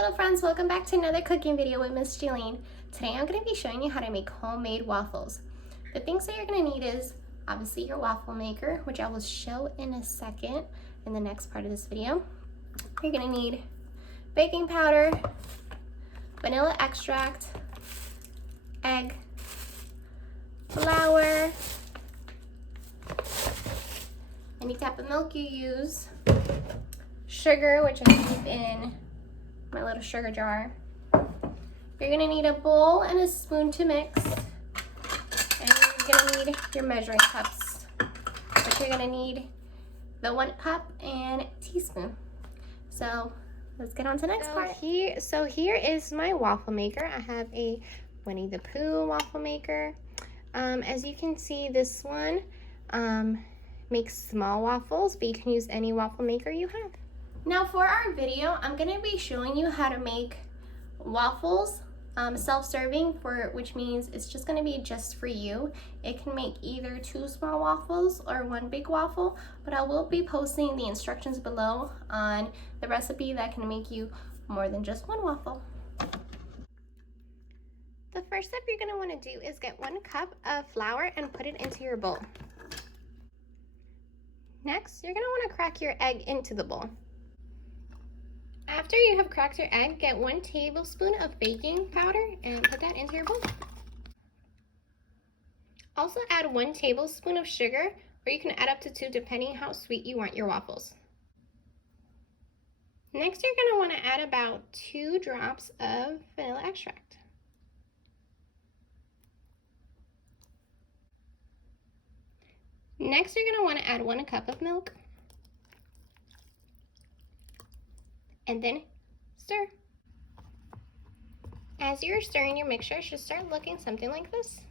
little friends, welcome back to another cooking video with Miss Jailene. Today I'm going to be showing you how to make homemade waffles. The things that you're going to need is obviously your waffle maker, which I will show in a second in the next part of this video. You're going to need baking powder, vanilla extract, egg, flour, any type of milk you use, sugar, which I keep in my little sugar jar. You're gonna need a bowl and a spoon to mix, and you're gonna need your measuring cups, but you're gonna need the 1 cup and teaspoon. So let's get on to the next part. So here is my waffle maker. I have a Winnie the Pooh waffle maker. As you can see, this one makes small waffles, but you can use any waffle maker you have. Now for our video, I'm going to be showing you how to make waffles self-serving, which means it's just going to be just for you. It can make either 2 small waffles or 1 big waffle, but I will be posting the instructions below on the recipe that can make you more than just 1 waffle. The first step you're going to want to do is get 1 cup of flour and put it into your bowl. Next, you're going to want to crack your egg into the bowl. After you have cracked your egg, get 1 tablespoon of baking powder and put that into your bowl. Also add 1 tablespoon of sugar, or you can add up to 2 depending how sweet you want your waffles. Next, you're going to want to add about 2 drops of vanilla extract. Next, you're going to want to add 1 cup of milk. And then stir. As you're stirring, your mixture should start looking something like this.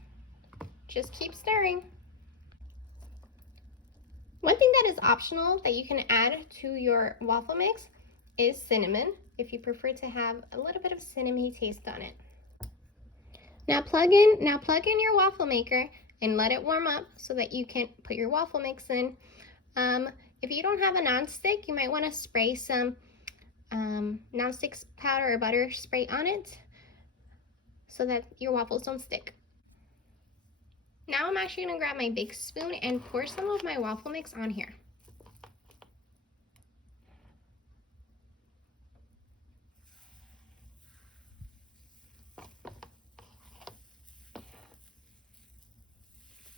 Just keep stirring. One thing that is optional that you can add to your waffle mix is cinnamon, if you prefer to have a little bit of cinnamon taste on it. Now plug in your waffle maker and let it warm up so that you can put your waffle mix in. If you don't have a nonstick, you might want to spray some nonstick powder or butter spray on it so that your waffles don't stick. Now I'm actually going to grab my big spoon and pour some of my waffle mix on here.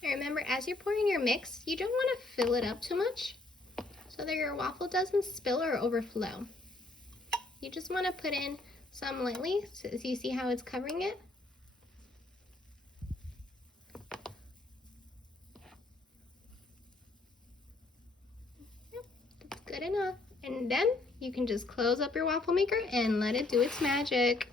And remember, as you're pouring your mix, you don't want to fill it up too much so that your waffle doesn't spill or overflow. You just want to put in some lightly, so you see how it's covering it. Yep, that's good enough. And then you can just close up your waffle maker and let it do its magic.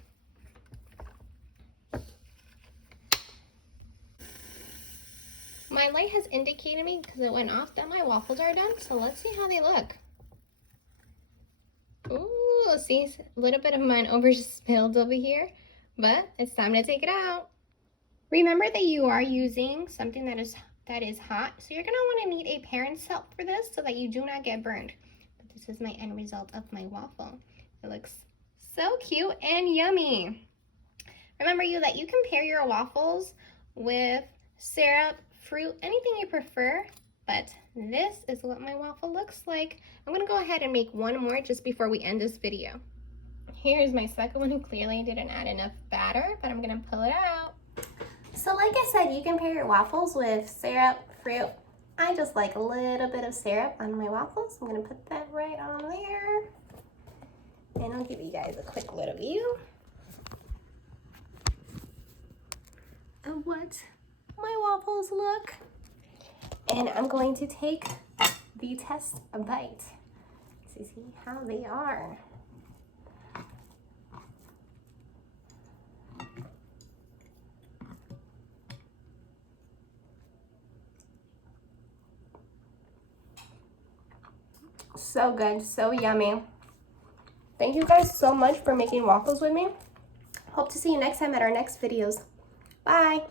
My light has indicated me, because it went off, that my waffles are done, so let's see how they look. Ooh, see, a little bit of mine overspilled over here, but it's time to take it out. Remember that you are using something that is hot, so you're gonna want to need a parent's help for this so that you do not get burned. But this is my end result of my waffle. It looks so cute and yummy. Remember that you can pair your waffles with syrup, fruit, anything you prefer, but this is what my waffle looks like. I'm gonna go ahead and make 1 more just before we end this video. Here's my second one who clearly didn't add enough batter, but I'm gonna pull it out. So like I said, you can pair your waffles with syrup, fruit. I just like a little bit of syrup on my waffles. I'm gonna put that right on there. And I'll give you guys a quick little view of what my waffles look. And I'm going to take the test bite to see how they are. So good, so yummy. Thank you guys so much for making waffles with me. Hope to see you next time at our next videos. Bye.